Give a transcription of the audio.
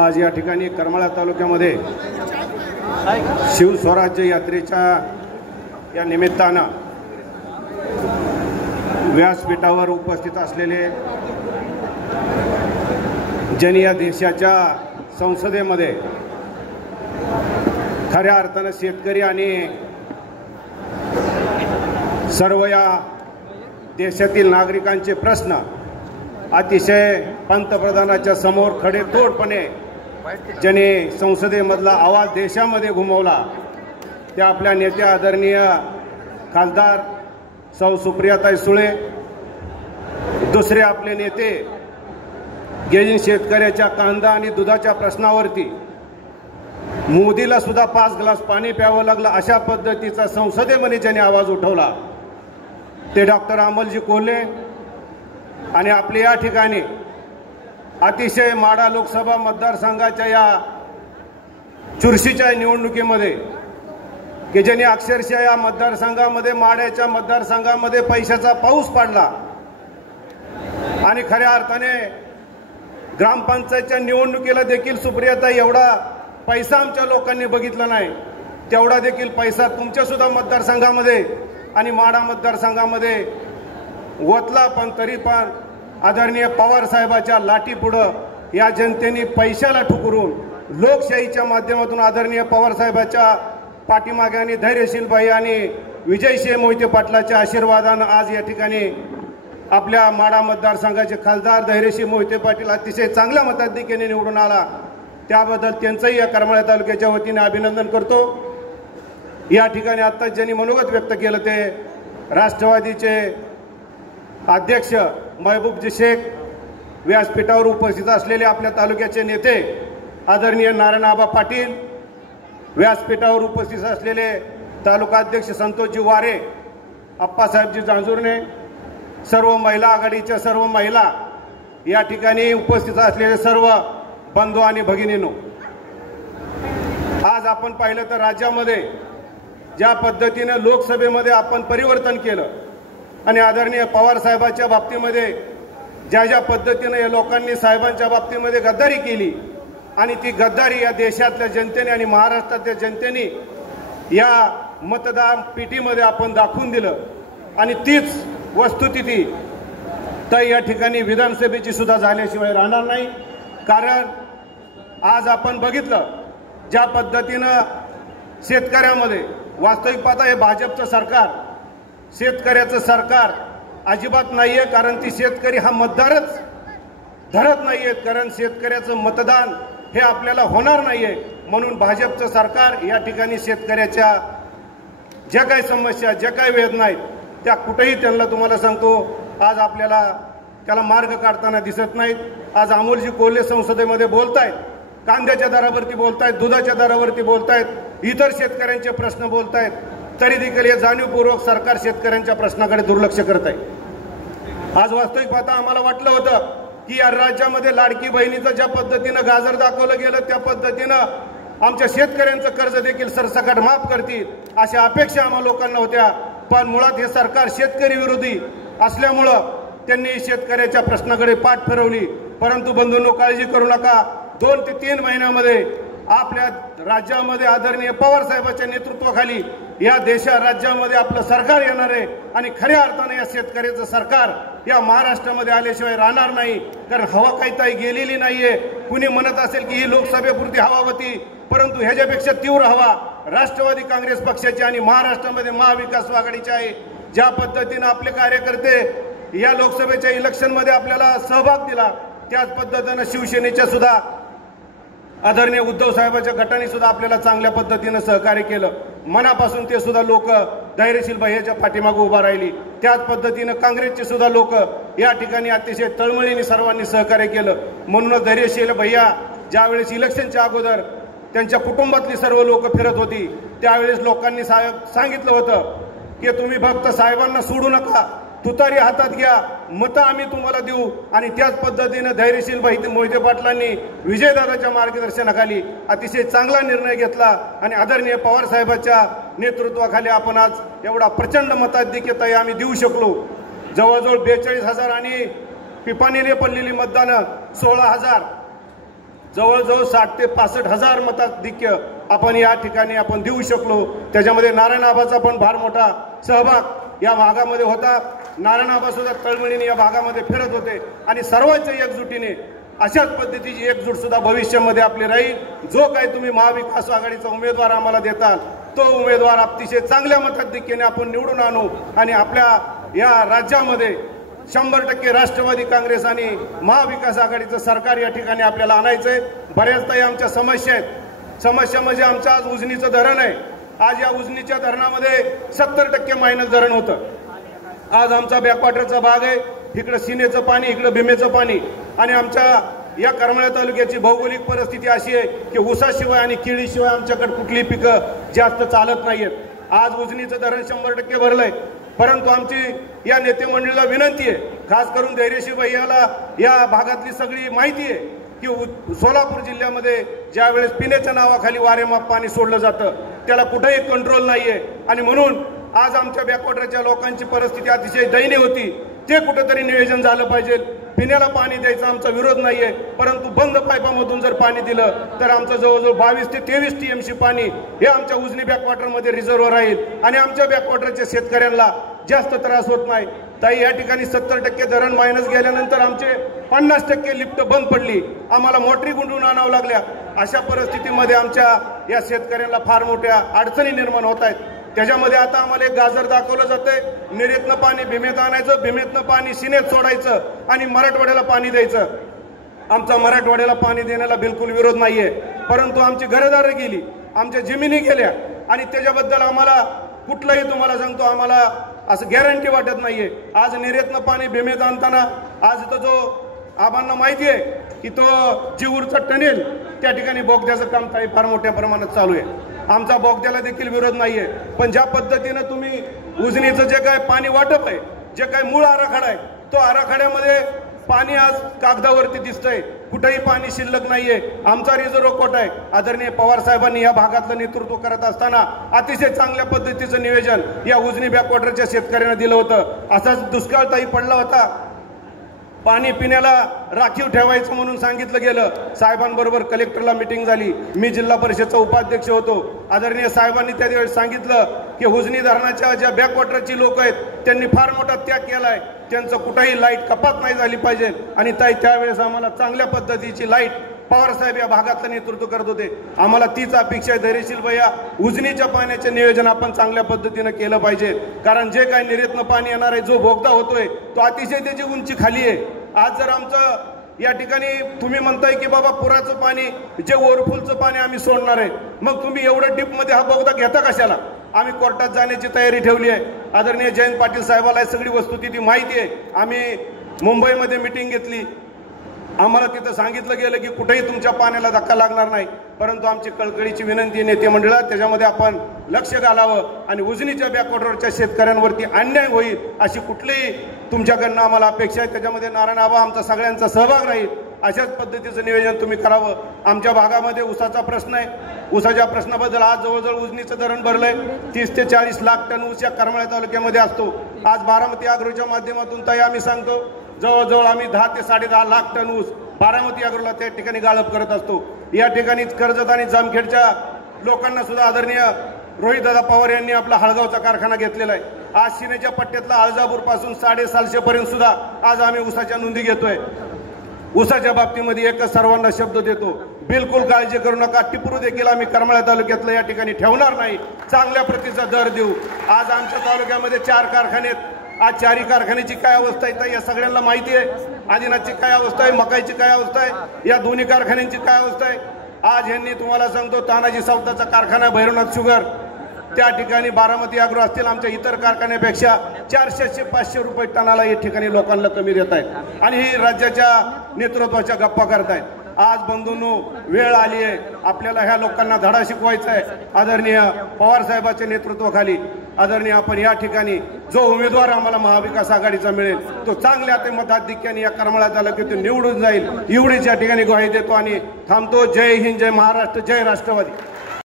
आज या ठिकाणी करमाळा तालुक्यामध्ये शिवस्वराज्य यात्रेच्या या निमित्तानं व्यासपीठावर उपस्थित असलेले ज्यांनी या देशाच्या संसदेमध्ये खऱ्या अर्थानं शेतकरी आणि सर्व या देशातील नागरिकांचे प्रश्न अतिशय पंतप्रधानाच्या समोर खडेतोडपणे ज्यांनी संसदेमधला आवाज देशामध्ये घुमवला त्या आपल्या नेत्या आदरणीय खासदार सौ सुप्रियाताई सुळे, दुसरे आपले नेते जे शेतकऱ्याच्या कांदा आणि दुधाच्या प्रश्नावरती मोदीला सुद्धा 5 ग्लास पाणी प्यावं लागलं अशा पद्धतीचा संसदेमध्ये ज्यांनी आवाज उठवला ते डॉक्टर अमोलजी कोल्हे आणि आपले या ठिकाणी अतिशय माढा लोकसभा मतदारसंघाच्या या चुरशीच्या निवडणुकीमध्ये की ज्यांनी अक्षरशः या मतदारसंघामध्ये माढ्याच्या मतदारसंघामध्ये पैशाचा पाऊस पडला आणि खऱ्या अर्थाने ग्रामपंचायतच्या निवडणुकीला देखील सुप्रियाताई एवढा पैसा आमच्या लोकांनी बघितला नाही, तेवढा देखील पैसा तुमच्या सुद्धा मतदारसंघामध्ये आणि माढा मतदारसंघामध्ये ओतला, पण तरी पण आदरणीय पवार साहेबाच्या लाठीपुढं या जनतेने पैशाला ठुकरून लोकशाहीच्या माध्यमातून आदरणीय पवार साहेबाच्या पाठीमागे आणि धैर्यशील भाई आणि विजयसिंह मोहिते पाटलाच्या आशीर्वादानं आज या ठिकाणी आपल्या माढा मतदारसंघाचे खासदार धैर्यसिंह मोहिते पाटील अतिशय चांगल्या मताधिक्याने निवडून आला, त्याबद्दल त्यांचंही या करमाळा तालुक्याच्या वतीने अभिनंदन करतो। या ठिकाणी आता ज्यांनी मनोगत व्यक्त केलं ते राष्ट्रवादीचे अध्यक्ष महबूबजी शेख, व्यासपीठावर उपस्थित असलेले आपल्या तालुक्याचे नेते आदरणीय नारायणआबा पाटील, व्यासपीठावर उपस्थित असलेले तालुका अध्यक्ष संतोषजी वारे, अप्पासाहेबजी जांजुर्णे, सर्व महिला आघाडीच्या सर्व महिला, या ठिकाणी उपस्थित असलेले सर्व बंधू आणि भगिनींनो, आज आपण पाहिलं तर राज्यामध्ये ज्या पद्धतीने लोकसभेमध्ये आपण परिवर्तन केलं आणि आदरणीय पवार साहेबांच्या बाबतीमध्ये ज्या ज्या पद्धतीने या लोकांनी साहेबांच्या बाबतीमध्ये गद्दारी केली आणि ती गद्दारी या देशातल्या जनतेने आणि महाराष्ट्रातल्या जनतेने या मतदान पेटीमध्ये आपण दाखवून दिलं आणि तीच वस्तुस्थिती तर या ठिकाणी विधानसभेची सुद्धा झाल्याशिवाय राहणार नाही। कारण आज आपण बघितलं ज्या पद्धतीनं शेतकऱ्यामध्ये वास्तविक पाहता हे भाजपचं सरकार शेतकऱ्याचं सरकार अजिबात नाहीये, कारण ती शेतकरी हा मतदारच धरत नाहीये, कारण शेतकऱ्याचं मतदान हे आपल्याला होणार नाहीये, म्हणून भाजपचं सरकार या ठिकाणी शेतकऱ्याच्या ज्या काही समस्या ज्या काही वेदना आहेत त्या कुठेही त्यांना तुम्हाला सांगतो आज आपल्याला त्याला मार्ग काढताना दिसत नाहीत। आज अमोलजी कोल्हे संसदेमध्ये बोलतायत, कांद्याच्या दरावरती बोलतायत, दुधाच्या दरावरती बोलतायत, इतर शेतकऱ्यांचे प्रश्न बोलतायत, तरी देखील हे जाणीवपूर्वक सरकार शेतकऱ्यांच्या प्रश्नाकडे दुर्लक्ष करत आहे। आज वास्तविक पाहता आम्हाला वाटलं होतं की या राज्यामध्ये लाडकी बहिणीचं ज्या पद्धतीनं गाजर दाखवलं गेलं त्या पद्धतीनं आमच्या शेतकऱ्यांचं कर्ज देखील सरसकट माफ करतील अशा अपेक्षा आम्हा लोकांना होत्या, पण मुळात हे सरकार शेतकरी विरोधी असल्यामुळं त्यांनी शेतकऱ्याच्या प्रश्नाकडे पाठ फिरवली। परंतु बंधूंनो, काळजी करू नका, 2 ते 3 महिन्यामध्ये आपल्या राज्यामध्ये आदरणीय पवार साहेबांच्या नेतृत्वाखाली या राज्यामध्ये आपलं सरकार येणार आहे आणि खऱ्या अर्थाने या शेतकऱ्याचं सरकार या महाराष्ट्रामध्ये आल्याशिवाय राहणार नाही, कारण हवा काही ताई गेलेली नाहीये। कुणी म्हणत असेल की ही लोकसभेपुरती हवा होती, परंतु ह्याच्यापेक्षा तीव्र हवा राष्ट्रवादी काँग्रेस पक्षाची आणि महाराष्ट्रामध्ये महाविकास आघाडीची आहे। ज्या पद्धतीने आपले कार्यकर्ते या लोकसभेच्या इलेक्शनमध्ये आपल्याला सहभाग दिला, त्याच पद्धतीने शिवसेनेच्या सुद्धा आदरणीय उद्धव साहेबांच्या गटाने सुद्धा आपल्याला चांगल्या पद्धतीने सहकार्य केलं, मनापासून ते सुद्धा लोक धैर्यशील भैयाच्या पाठीमागे उभा राहिली। त्याच पद्धतीने काँग्रेसचे सुद्धा लोक या ठिकाणी अतिशय तळमळीने सर्वांनी सहकार्य केलं। म्हणून धैर्यशील भैया ज्यावेळेस इलेक्शनच्या अगोदर त्यांच्या कुटुंबातली सर्व लोक फिरत होती त्यावेळेस लोकांनी सांगितलं होतं की तुम्ही फक्त साहेबांना सोडू नका, तुतारी हातात घ्या, मतं आम्ही तुम्हाला देऊ, आणि त्याच पद्धतीने धैर्यशील मोहिते पाटलांनी विजयदादाच्या मार्गदर्शनाखाली अतिशय चांगला निर्णय घेतला आणि आदरणीय पवार साहेबांच्या नेतृत्वाखाली आपण आज एवढा प्रचंड मताधिक्यता आम्ही देऊ शकलो। जवळजवळ 42,000 आणि पिपाणीने पडलेली मतदानं 16,000 जवळजवळ 60 ते 65 हजार मताधिक्य आपण या ठिकाणी आपण देऊ शकलो। त्याच्यामध्ये नारायण आबाचा पण फार मोठा सहभाग या भागामध्ये होता। नारायण आबा सुद्धा तळमळीने या भागामध्ये फिरत होते आणि सर्वांच्या एकजुटीने अशाच पद्धतीची एकजूट सुद्धा भविष्यामध्ये आपली राहील। जो काही तुम्ही महाविकास आघाडीचा उमेदवार आम्हाला देताल तो उमेदवार अतिशय चांगल्या मताधिक्याने आपण निवडून आणू आणि आपल्या या राज्यामध्ये 100% राष्ट्रवादी काँग्रेस आणि महाविकास आघाडीचं सरकार या ठिकाणी आपल्याला आणायचंय। बऱ्याचदा आमच्या समस्या आहेत। समस्या म्हणजे आमचं आज उजनीचं धरण आहे। आज या उजनीच्या धरणामध्ये 70% मायनस धरण होतं। आज आमचा बॅकवॉटरचा भाग आहे। इकडे सिनेचं पाणी, इकडे भीमेचं पाणी आणि आमच्या या करमाळा तालुक्याची भौगोलिक परिस्थिती अशी आहे की ऊसाशिवाय आणि केळीशिवाय आमच्याकडे कुठली पिकं जास्त चालत नाहीयेत। आज उजनीचं धरण 100% भरलंय, परंतु आमची या नेते मंडळीला विनंती आहे, खास करून धैर्यशील भैयाला या भागातली सगळी माहिती आहे की सोलापूर जिल्ह्यामध्ये ज्या वेळेस पिण्याच्या नावाखाली वारेमाप पाणी सोडलं जातं त्याला कुठेही कंट्रोल नाहीये आणि म्हणून आज आमच्या बॅकवॉटरच्या लोकांची परिस्थिती अतिशय दयनीय होती। ते कुठेतरी नियोजन झालं पाहिजे। पिण्याला पाणी द्यायचा आमचा विरोध नाहीये, परंतु बंद पाईपामधून जर पाणी दिलं तर आमचं जवळजवळ 22 ते 23 TMC पाणी हे आमच्या उजनी बॅकवॉटरमध्ये रिझर्व्ह राहील आणि आमच्या बॅकवॉटरच्या शेतकऱ्यांना जास्त त्रास होत नाही। ताई, या ठिकाणी 70% धरण मायनस गेल्यानंतर आमचे 50% लिफ्ट बंद पडली, आम्हाला मोटरी गुंडून आणावं लागल्या। अशा परिस्थितीमध्ये आमच्या या शेतकऱ्यांना फार मोठ्या अडचणी निर्माण होत आहेत। त्याच्यामध्ये आता आम्हाला एक गाजर दाखवलं जातंय, निरेतनं पाणी भीमेत आणायचं, भीमेतनं पाणी सिनेत सोडायचं आणि मराठवाड्याला पाणी द्यायचं। आमचा मराठवाड्याला पाणी देण्याला बिलकुल विरोध नाहीये, परंतु आमची घरदारं गेली, आमच्या जमिनी गेल्या आणि त्याच्याबद्दल आम्हाला कुठलाही तुम्हाला सांगतो आम्हाला असं गॅरंटी वाटत नाहीये। आज निरेतनं पाणी भीमेत आणताना आज तो जो आबांना माहिती आहे की तो जीवूरचा टनेल त्या ठिकाणी बोगद्याचं काम फार मोठ्या प्रमाणात चालू आहे। आमचा बोगद्याला देखील विरोध नाहीये, पण ज्या पद्धतीनं तुम्ही उजनीचं जे काय पाणी वाटप आहे, जे काय मूळ आराखडा आहे, तो आराखड्यामध्ये पाणी आज कागदावरती दिसतंय, कुठेही पाणी शिल्लक नाहीये। आमचा रिझर्व्ह कोटा आहे। आदरणीय पवार साहेबांनी या भागातलं नेतृत्व करत असताना अतिशय चांगल्या पद्धतीचं नियोजन या उजनी बॅकवॉटरच्या शेतकऱ्यांना दिलं होतं। असाच दुष्काळ ताई पडला होता, पाणी पिण्याला राखीव ठेवायचं म्हणून सांगितलं गेलं। साहेबांबरोबर कलेक्टरला मीटिंग झाली, मी जिल्हा परिषदचा उपाध्यक्ष होतो। आदरणीय साहेबांनी त्या दिवशी सांगितलं की उजनी धरणाच्या ज्या बॅकवॉटरची लोक आहेत त्यांनी फार मोठा त्याग केलाय, त्यांचं कुठेही लाईट कपात नाही झाली पाहिजे आणि ताई त्यावेळेस आम्हाला चांगल्या पद्धतीची लाईट पवार साहेब या भागातलं नेतृत्व करत होते। आम्हाला तीच अपेक्षा आहे धैर्यशील भैया, उजनीच्या पाण्याचे नियोजन आपण चांगल्या पद्धतीनं केलं पाहिजे, कारण जे काही निरेतनं पाणी येणार आहे, जो बोगदा होतोय तो अतिशय त्याची उंची खाली आहे। आज जर आमचं या ठिकाणी तुम्ही म्हणताय की बाबा पुराचं पाणी जे ओव्हरफुलचं पाणी आम्ही सोडणार आहे, मग तुम्ही एवढं डीप मध्ये हा बोगदा घेता कशाला? आम्ही कोर्टात जाण्याची तयारी ठेवली आहे। आदरणीय जयंत पाटील साहेबाला सगळी वस्तुस्थिती माहिती आहे। आम्ही मुंबईमध्ये मीटिंग घेतली, आम्हाला तिथं सांगितलं गेलं की कुठेही तुमच्या पाण्याला धक्का लागणार नाही, परंतु आमची कळकळीची विनंती नेते मंडळात त्याच्यामध्ये आपण लक्ष घालावं आणि उजनीच्या बॅकवॉटरच्या शेतकऱ्यांवरती अन्याय होईल अशी कुठलीही तुमच्याकडनं आम्हाला अपेक्षा आहे। त्याच्यामध्ये नारायण आबा आमचा सगळ्यांचा सहभाग राहील, अशाच पद्धतीचं नियोजन तुम्ही करावं। आमच्या भागामध्ये ऊसाचा प्रश्न आहे, ऊसाच्या प्रश्नाबद्दल आज जवळजवळ उजनीचं धरण भरलंय, 30 ते 40 लाख टन ऊस या करमाळा तालुक्यामध्ये असतो। आज बारामती अॅग्रोच्या माध्यमातून ताई आम्ही सांगतो जवळजवळ आम्ही 10 ते 10.5 लाख टन ऊस बारामती अॅग्रोला त्या ठिकाणी गाळप करत असतो। या ठिकाणी कर्जत आणि जामखेडच्या लोकांना सुद्धा आदरणीय रोहितदादा पवार यांनी आपला हळगावचा कारखाना घेतलेला आहे। आज सिनेच्या पट्ट्यातला अळजापूर पासून 750 पर्यंत सुद्धा आज आम्ही ऊसाच्या नोंदी घेतोय। ऊसाच्या बाबतीमध्ये एकच सर्वांना शब्द देतो, बिलकुल काळजी करू नका, टिपरू देखील आम्ही करमाळा तालुक्यातलं या ठिकाणी ठेवणार नाही, चांगल्या प्रतीचा दर देऊ। आज आमच्या तालुक्यामध्ये 4 कारखाने आहेत। आज 4ही कारखान्याची काय अवस्था आहे या सगळ्यांना माहिती आहे। आदिनाथची काय अवस्था आहे, मकाईची काय अवस्था आहे, या दोन्ही कारखान्यांची काय अवस्था आहे। आज यांनी तुम्हाला सांगतो तानाजी सावताचा कारखाना भैरवनाथ शुगर त्या ठिकाणी बारामती अॅग्रो असतील आमच्या इतर कारखान्यापेक्षा 400 ते 500 रुपये टनाला या ठिकाणी लोकांना कमी देत आहेत आणि ही राज्याच्या नेतृत्वाच्या गप्पा करतायत। आज बंधूंनो वेळ आली आहे, आपल्याला ह्या लोकांना धडा शिकवायचा आहे। आदरणीय पवार साहेबांच्या नेतृत्वाखाली आदरणीय आपण या ठिकाणी जो उमेदवार आम्हाला महाविकास आघाडीचा मिळेल तो चांगल्या ते मताधिक्याने या करमाळा तालुक्यातून निवडून जाईल एवढीच या ठिकाणी ग्वाही देतो आणि थांबतो। जय हिंद, जय महाराष्ट्र, जय राष्ट्रवादी।